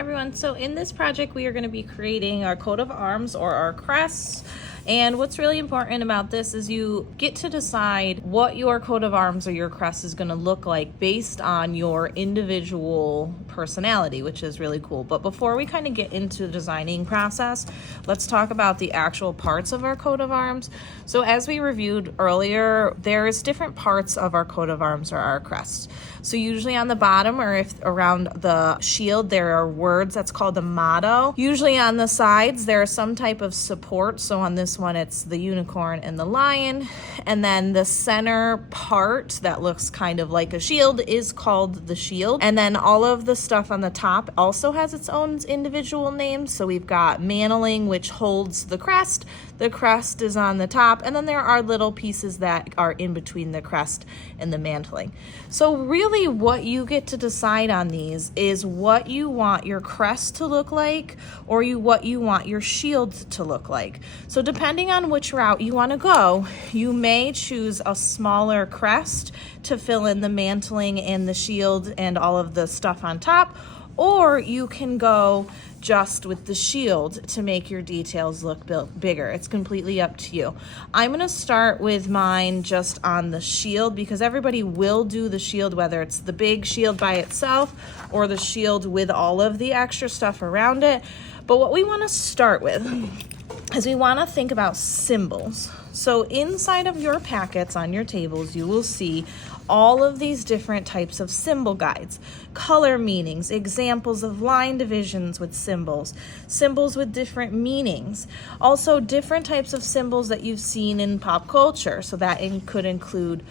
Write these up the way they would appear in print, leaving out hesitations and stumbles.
Everyone, so in this project we are going to be creating our coat of arms or our crests. And what's really important about this is you get to decide what your coat of arms or your crest is going to look like based on your individual personality, which is really cool. But before we kind of get into the designing process, let's talk about the actual parts of our coat of arms. So as we reviewed earlier, there's different parts of our coat of arms or our crest. So usually on the bottom or if around the shield, there are words that's called the motto. Usually on the sides, there is some type of support. So on this one, it's the unicorn and the lion. And then the center part that looks kind of like a shield is called the shield. And then all of the stuff on the top also has its own individual names. So we've got mantling, which holds the crest. The crest is on the top. And then there are little pieces that are in between the crest and the mantling. So really what you get to decide on these is what you want your crest to look like or what you want your shield to look like. So depending on which route you want to go, you may choose a smaller crest to fill in the mantling and the shield and all of the stuff on top, or you can go just with the shield to make your details look bigger. It's completely up to you. I'm gonna start with mine just on the shield because everybody will do the shield, whether it's the big shield by itself or the shield with all of the extra stuff around it. But what we wanna start with is we wanna think about symbols. So inside of your packets on your tables, you will see all of these different types of symbol guides, color meanings, examples of line divisions with symbols, symbols with different meanings, also different types of symbols that you've seen in pop culture. So that could include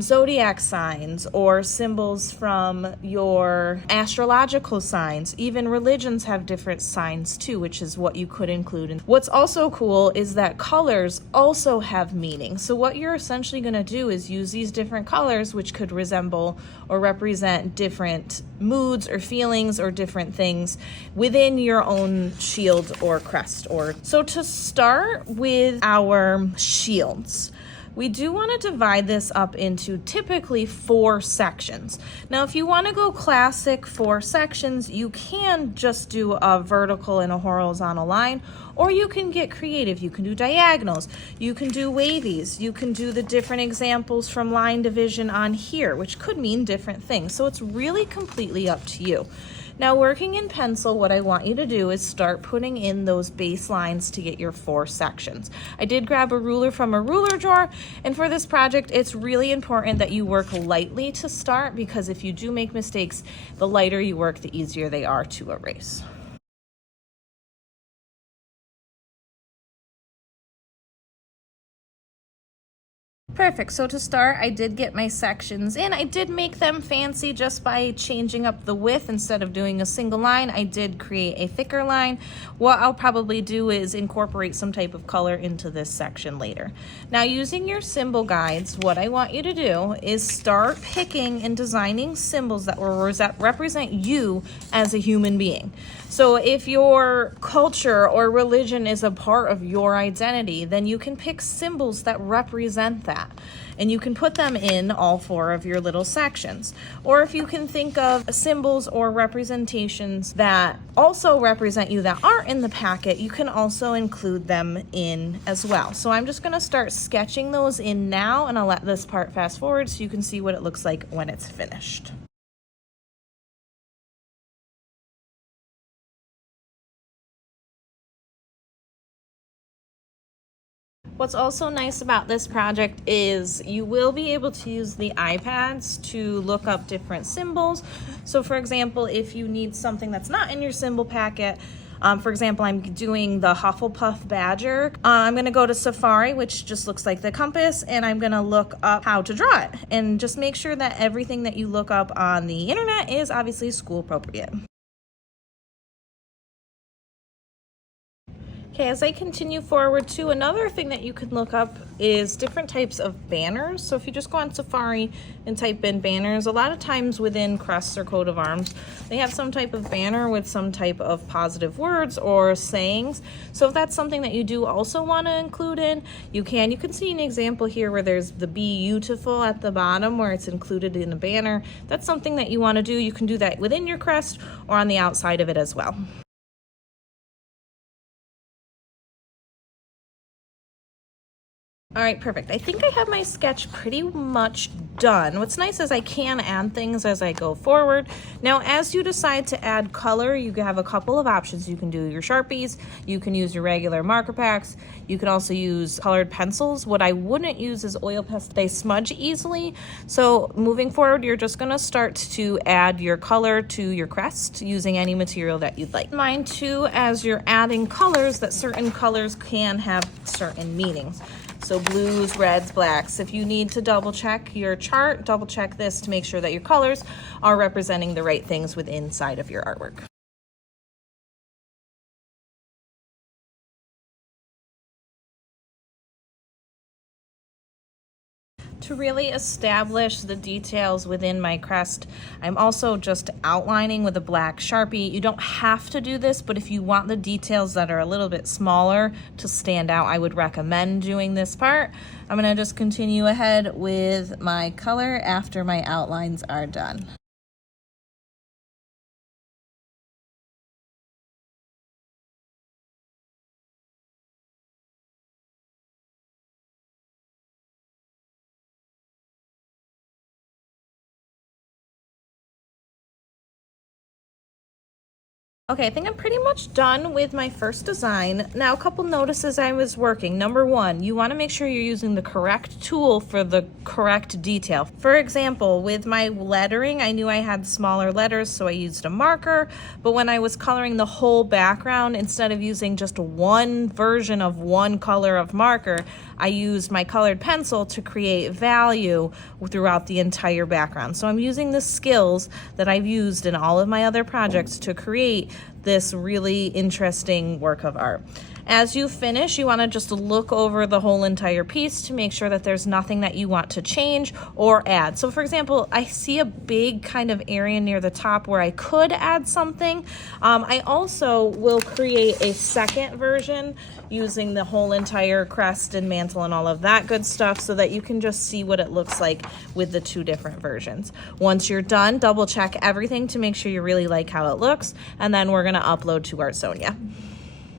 zodiac signs or symbols from your astrological signs. Even religions have different signs too, which is what you could include. And what's also cool is that colors also have meaning. So what you're essentially going to do is use these different colors, which could resemble or represent different moods or feelings or different things within your own shield or crest. So to start with our shields, we do want to divide this up into typically 4 sections. Now, if you want to go classic 4 sections, you can just do a vertical and a horizontal line, or you can get creative. You can do diagonals, you can do wavies, you can do the different examples from line division on here, which could mean different things. So it's really completely up to you. Now, working in pencil, what I want you to do is start putting in those baselines to get your 4 sections. I did grab a ruler from a ruler drawer, and for this project, it's really important that you work lightly to start because if you do make mistakes, the lighter you work, the easier they are to erase. Perfect, so to start, I did get my sections in. I did make them fancy just by changing up the width. Instead of doing a single line, I did create a thicker line. What I'll probably do is incorporate some type of color into this section later. Now, using your symbol guides, what I want you to do is start picking and designing symbols that will represent you as a human being. So if your culture or religion is a part of your identity, then you can pick symbols that represent that. And you can put them in all 4 of your little sections. Or if you can think of symbols or representations that also represent you that aren't in the packet, you can also include them in as well. So I'm just gonna start sketching those in now, and I'll let this part fast forward so you can see what it looks like when it's finished. What's also nice about this project is you will be able to use the iPads to look up different symbols. So for example, if you need something that's not in your symbol packet, for example, I'm doing the Hufflepuff badger. I'm gonna go to Safari, which just looks like the compass, and I'm gonna look up how to draw it. And just make sure that everything that you look up on the internet is obviously school appropriate. Okay, as I continue forward too, another thing that you can look up is different types of banners. So if you just go on Safari and type in banners, a lot of times within crests or coat of arms, they have some type of banner with some type of positive words or sayings. So if that's something that you do also want to include in, you can. You can see an example here where there's the "Be Beautiful" at the bottom where it's included in a banner. That's something that you want to do. You can do that within your crest or on the outside of it as well. All right, perfect. I think I have my sketch pretty much done. What's nice is I can add things as I go forward. Now, as you decide to add color, you have a couple of options. You can do your Sharpies, you can use your regular marker packs, you can also use colored pencils. What I wouldn't use is oil pastels. They smudge easily. So moving forward, you're just gonna start to add your color to your crest using any material that you'd like. Mind too, as you're adding colors, that certain colors can have certain meanings. So blues, reds, blacks. If you need to double check your chart, double check this to make sure that your colors are representing the right things within inside of your artwork. To really establish the details within my crest, I'm also just outlining with a black Sharpie. You don't have to do this, but if you want the details that are a little bit smaller to stand out, I would recommend doing this part. I'm gonna just continue ahead with my color after my outlines are done. Okay, I think I'm pretty much done with my first design. Now, a couple notices I was working. Number one, you want to make sure you're using the correct tool for the correct detail. For example, with my lettering, I knew I had smaller letters, so I used a marker. But when I was coloring the whole background, instead of using just one version of one color of marker, I used my colored pencil to create value throughout the entire background. So I'm using the skills that I've used in all of my other projects to create this really interesting work of art. As you finish, you want to just look over the whole entire piece to make sure that there's nothing that you want to change or add. So for example, I see a big kind of area near the top where I could add something. I also will create a second version using the whole entire crest and mantle and all of that good stuff so that you can just see what it looks like with the two different versions. Once you're done, double check everything to make sure you really like how it looks, and then we're going to upload to Artsonia.